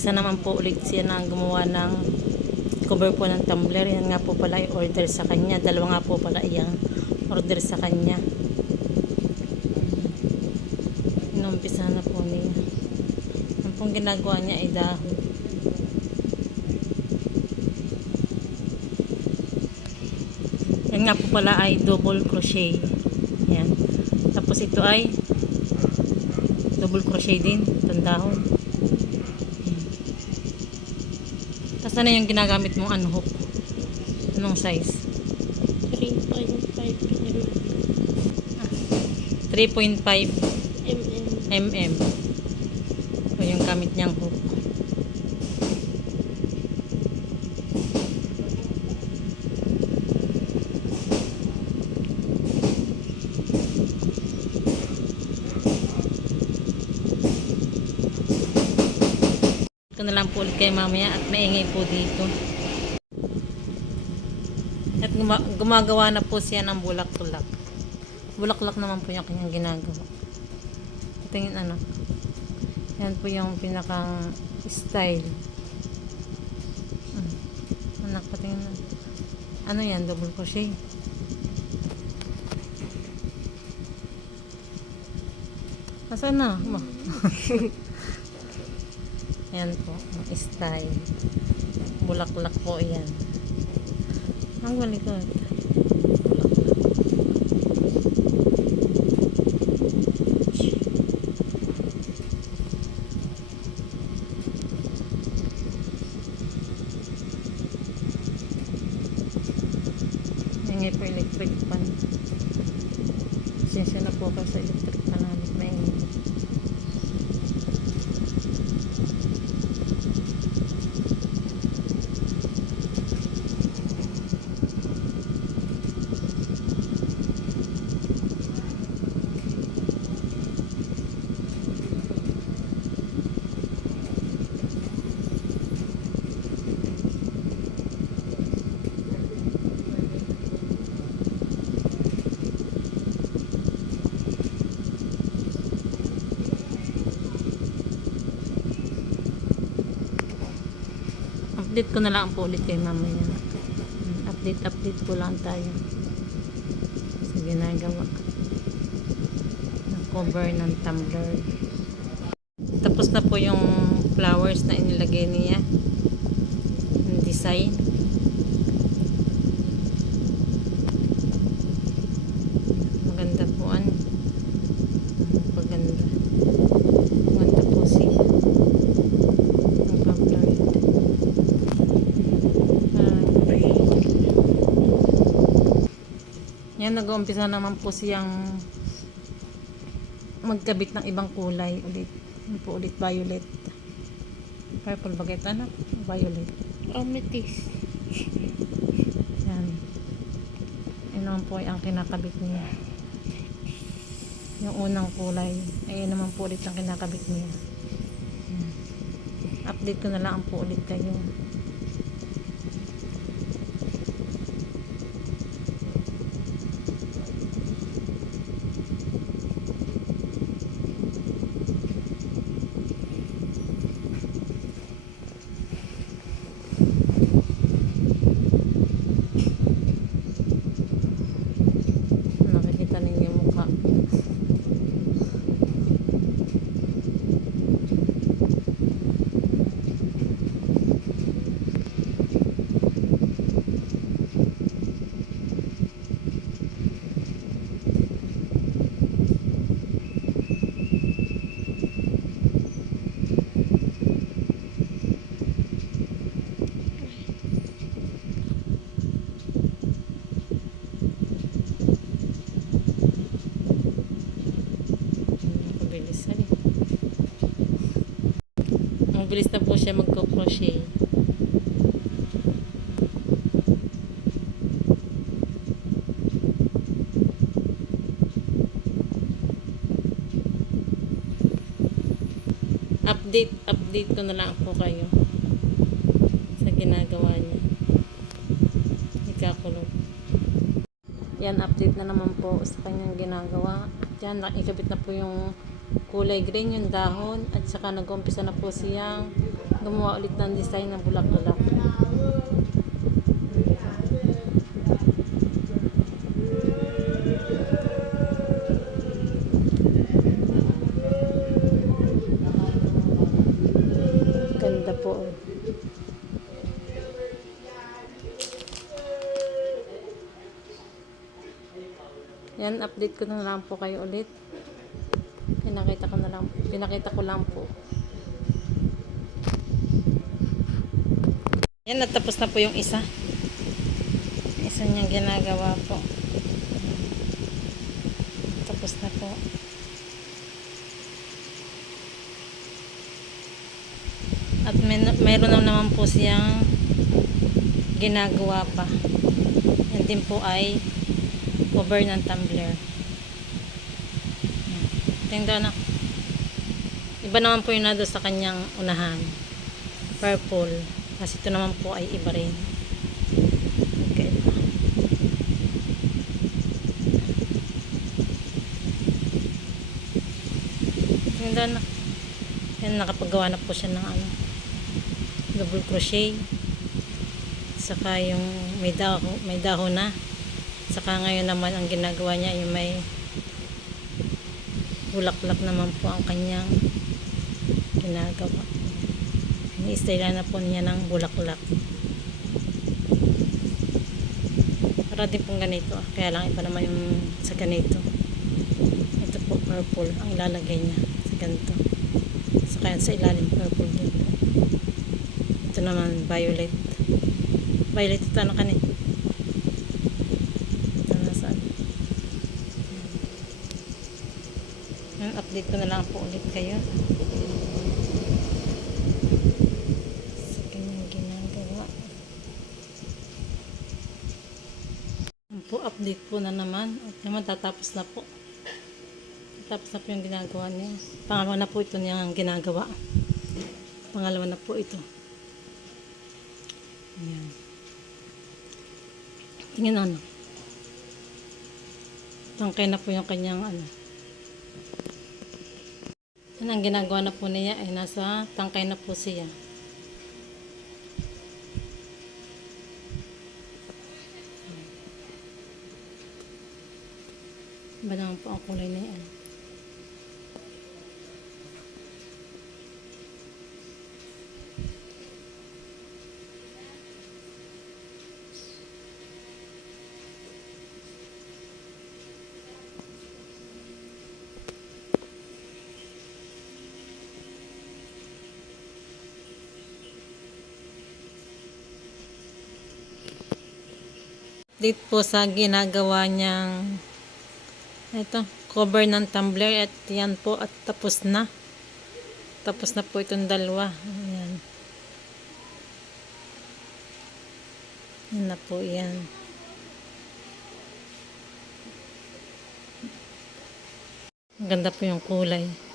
nag-umpisa naman po ulit siya na gumawa ng cover po ng tumbler. Yan nga po pala i-order sa kanya. Dalawa nga po pala iyang order sa kanya. Inumpisa na po niya. Ang pong ginagawa niya ay dahon. Yan nga po pala ay double crochet. Yan. Tapos ito ay double crochet din. Itong dahon. Yan. Tapos ano yung ginagamit mong ano hook? Anong size? 3.5 3.5 mm. mm. O yung gamit niyang hook. Ito na lang po ulit kayo mamaya at maingay po dito. At guma- gumagawa na po siya ng bulak-tulak. Bulaklak naman po yung kanyang ginagawa. Tingin anak. Yan po yung pinakang style. Hmm. Anak, patingin na. Ano yan? Double crochet. Nasaan na? Ma. yan po. Ang style. Bulaklak po yan. Ang galikot. Ingay po electric pan. Sinsya na po ako sa electric pan namin. Maingay. Update ko na lang po ulit kay mamaya. Update, update po lang tayo. Sa ginagawa. Ng cover ng tumbler. Tapos na po yung flowers na inilagay niya. Yung design. Maganda po ano. Paganda. Maganda po siya. Ang tumbler. Ay. Yan, nag-uumpisa naman po siyang magkabit ng ibang kulay ulit. Yan po ulit violet. Purple bagay anak? Violet. Amethyst. Yan. Yan naman po ang kinakabit niya. Yung unang kulay. Ayan naman po ulit ang kinakabit niya. Yan. Update ko na lang po ulit kayo. Nakikita ninyo yung mukha. Mabilis ay. Mabilis na po siya magko-crochet. Update, update ko na lang po kayo sa ginagawa niya. Ikakulog. Yan, update na naman po sa kanyang ginagawa. Yan, ikabit na po yung kulay green yung dahon at saka nag-umpisa na po siyang gumawa ulit ng design ng bulaklak. Ganda po. Yan, update ko na lang po kayo ulit. Pinakita ko na lang, pinakita ko lang po. Yan, natapos na po yung isa. Isa niyang ginagawa po. Tapos na po. At may, mayroon na naman po siyang ginagawa pa. Yan din po ay cover ng tumbler. Tingnan na. Iba naman po yung nado sa kanyang unahan. Purple. Kasi ito naman po ay iba rin. Okay. Tingnan na. Yan, nakapagawa na po siya ng ano, double crochet. Saka yung may dahon, may dahon na. Saka ngayon naman ang ginagawa niya yung may bulaklak naman po ang kanyang ginagawa. Ini-style na po niya ng bulaklak. Para din pong ganito. ah. Kaya lang iba naman yung sa ganito. Ito po purple ang ilalagay niya sa ganito. Saka yan sa ilalim purple din. Ito naman violet. Violet ito ano kanina. Ito nasaan. Yan, update ko na lang po ulit kayo. Sa kanyang ginagawa. Po, update po na naman. At naman, tatapos na po. Tatapos na po yung ginagawa niya. Pangalawa na po ito niyang ginagawa. Pangalawa na po ito. Ayan. Tingnan ano. Tangkay na po yung kanyang ano. Yan ang ginagawa na po niya ay nasa tangkay na po siya. Iba naman po ang kulay na yan. Dito po sa ginagawa niyang ito, cover ng tumbler at yan po at tapos na. Tapos na po itong dalawa. Ayan. Yan na po yan. Ganda po yung kulay.